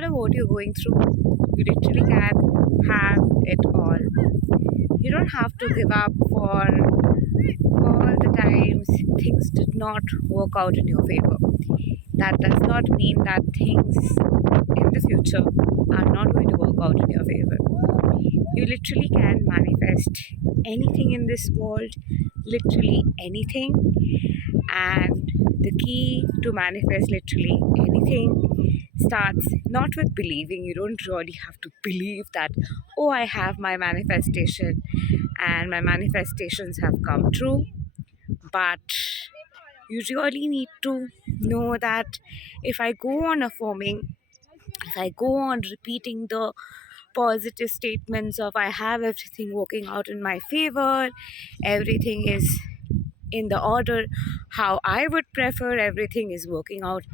matter what you're going through, you literally can have it all. You don't have to give up for all the times things did not work out in your favor. That does not mean that things in the future are not going to work out in your favor. You literally can manifest anything in this world, literally anything. And the key to manifest literally anything starts not with believing. You don't really have to believe that, oh, I have my manifestation and my manifestations have come true. But you really need to know that if I go on affirming, if I go on repeating the positive statements of I have everything working out in my favor, everything is in the order how I would prefer, everything is working out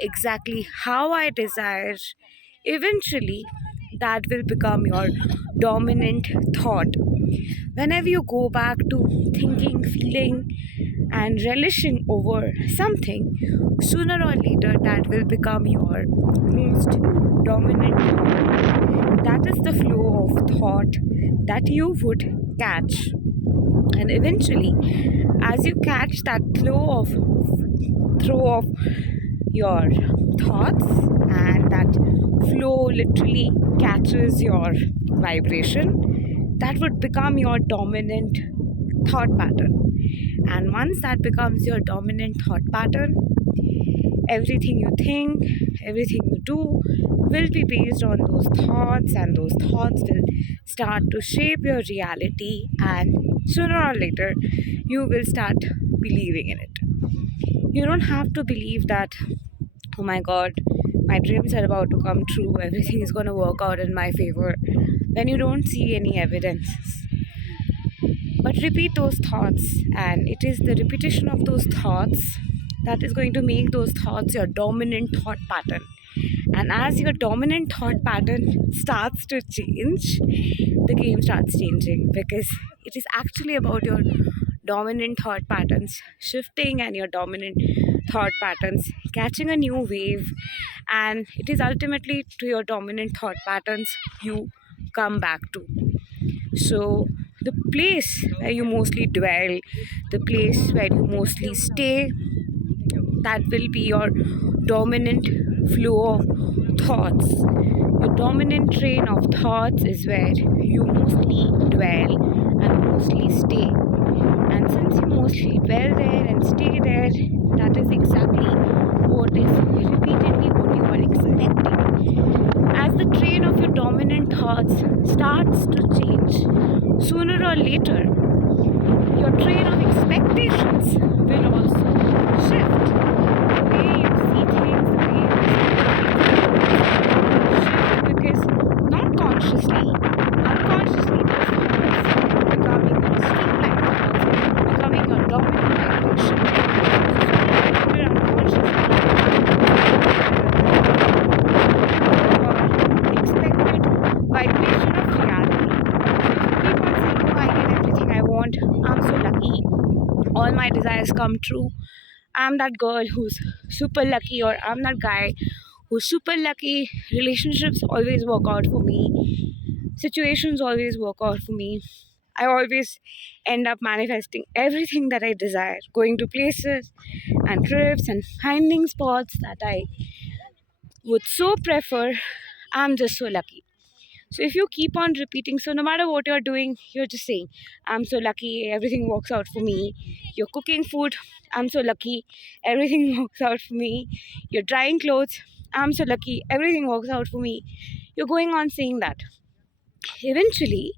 exactly how I desire, eventually that will become your dominant thought. Whenever you go back to thinking, feeling, and relishing over something, sooner or later that will become your most dominant thought. That is the flow of thought that you would catch. And eventually, as you catch that throw of your thoughts, and that flow literally catches your vibration, that would become your dominant thought pattern. And once that becomes your dominant thought pattern, everything you think, everything you do will be based on those thoughts, and those thoughts will start to shape your reality. And sooner or later, you will start believing in it. You don't have to believe that, oh my god, my dreams are about to come true, everything is going to work out in my favor, when you don't see any evidences. But repeat those thoughts, and it is the repetition of those thoughts that is going to make those thoughts your dominant thought pattern. And as your dominant thought pattern starts to change, the game starts changing, because it is actually about your dominant thought patterns shifting and your dominant thought patterns catching a new wave. And it is ultimately to your dominant thought patterns you come back to. So, the place where you mostly dwell, the place where you mostly stay, that will be your dominant flow of thoughts. Your dominant train of thoughts is where you mostly dwell and mostly stay. And since you mostly dwell there and stay there, that is exactly what is repeatedly what you are expecting. As the train of your dominant thoughts starts to change, sooner or later, your train of expectations will also shift. The way you see things, the way you shift, because not consciously, unconsciously, those thoughts becoming your streamlined thoughts, becoming your dominant vibration. So sooner or later, unconsciously, your expected vibration of reality. So if you keep on saying, oh, I get everything I want, I'm so lucky, all my desires come true, I'm that girl who's super lucky, or I'm that guy who's super lucky, relationships always work out for me, situations always work out for me, I always end up manifesting everything that I desire, going to places and trips and finding spots that I would so prefer. I'm just so lucky. So if you keep on repeating, so no matter what you're doing, you're just saying, I'm so lucky, everything works out for me. You're cooking food, I'm so lucky, everything works out for me. You're drying clothes, I'm so lucky, everything works out for me. You're going on saying that. Eventually,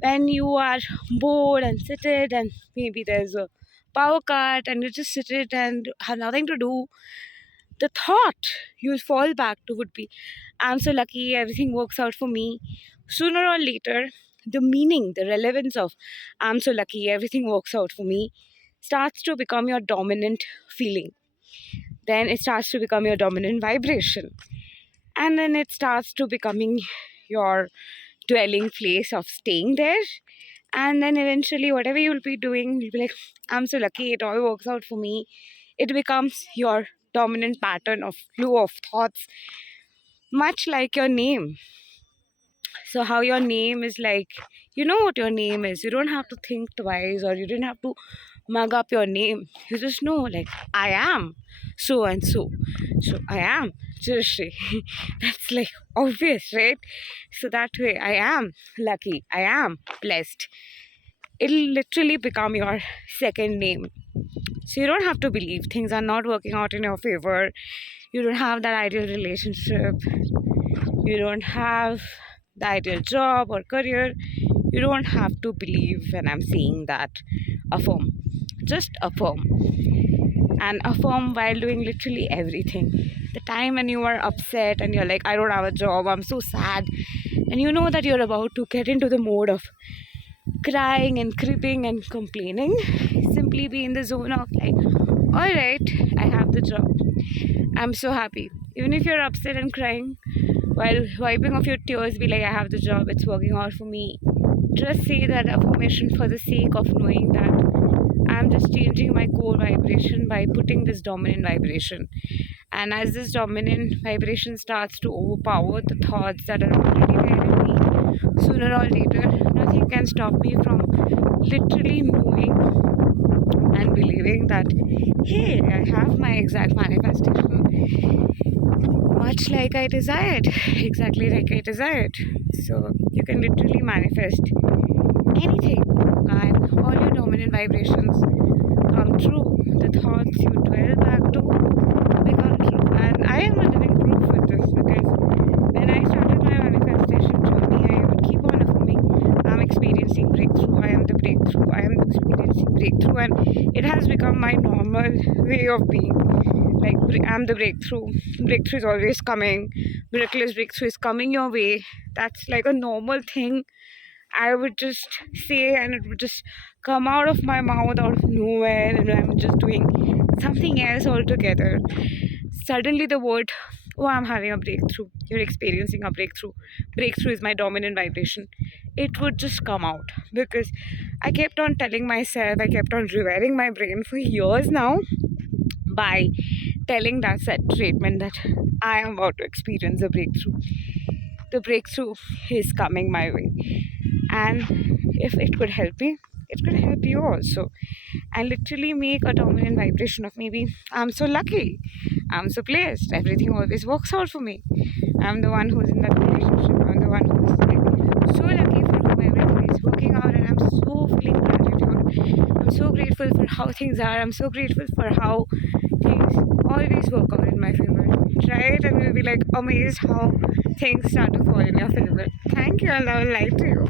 when you are bored and seated, and maybe there's a power cut and you just sit it and have nothing to do, the thought you'll fall back to would be, I'm so lucky, everything works out for me. Sooner or later, the meaning, the relevance of I'm so lucky, everything works out for me starts to become your dominant feeling. Then it starts to become your dominant vibration. And then it starts to becoming your dwelling place of staying there. And then eventually, whatever you'll be doing, you'll be like, I'm so lucky, it all works out for me. It becomes your dominant pattern of flow of thoughts. Much like your name. So how your name is like, you know what your name is. You don't have to think twice, or you didn't have to mug up your name. You just know, like, I am so and so. So I am Chirasree. That's like obvious, right? So that way, I am lucky. I am blessed. It'll literally become your second name. So you don't have to believe things are not working out in your favor. You don't have that ideal relationship. You don't have the ideal job or career. You don't have to believe when I'm saying that. Affirm. Just affirm. And affirm while doing literally everything. The time when you are upset and you're like, I don't have a job, I'm so sad, and you know that you're about to get into the mode of crying and cribbing and complaining, simply be in the zone of like, all right, I have the job, I'm so happy. Even if you're upset and crying, while wiping off your tears, be like, I have the job, it's working out for me. Just say that affirmation for the sake of knowing that I'm just changing my core vibration by putting this dominant vibration. And as this dominant vibration starts to overpower the thoughts that are already there in me, sooner or later, nothing can stop me from literally knowing and believing that, hey, I have my exact manifestation much like I desired, exactly like I desired. So you can literally manifest anything, and all your dominant vibrations come true. The thoughts you dwell back to become true. And I am a living proof with this, because when I started my manifestation journey, I would keep on affirming, I'm experiencing breakthrough, I am the breakthrough, I am experiencing breakthrough, and it has become my normal way of being. Like, I'm the breakthrough. Breakthrough is always coming. Miraculous breakthrough is coming your way. That's like a normal thing I would just say, and it would just come out of my mouth out of nowhere, and I'm just doing something else altogether. Suddenly, the word, oh, I'm having a breakthrough, you're experiencing a breakthrough. Breakthrough is my dominant vibration. It would just come out, because I kept on telling myself, I kept on rewiring my brain for years now by telling that set statement that I am about to experience a breakthrough. The breakthrough is coming my way. And if it could help me, it could help you also. And literally make a dominant vibration of, maybe I'm so lucky, I'm so blessed, everything always works out for me. I'm the one who's in that relationship, I'm the one who's like so lucky for whom everything is working out, and I'm so feeling gratitude. I'm so grateful for how things are. I'm so grateful for how things always work out in my favor. Try it and you'll be like amazed how things start to fall in your favor. Thank you, and love and light to you.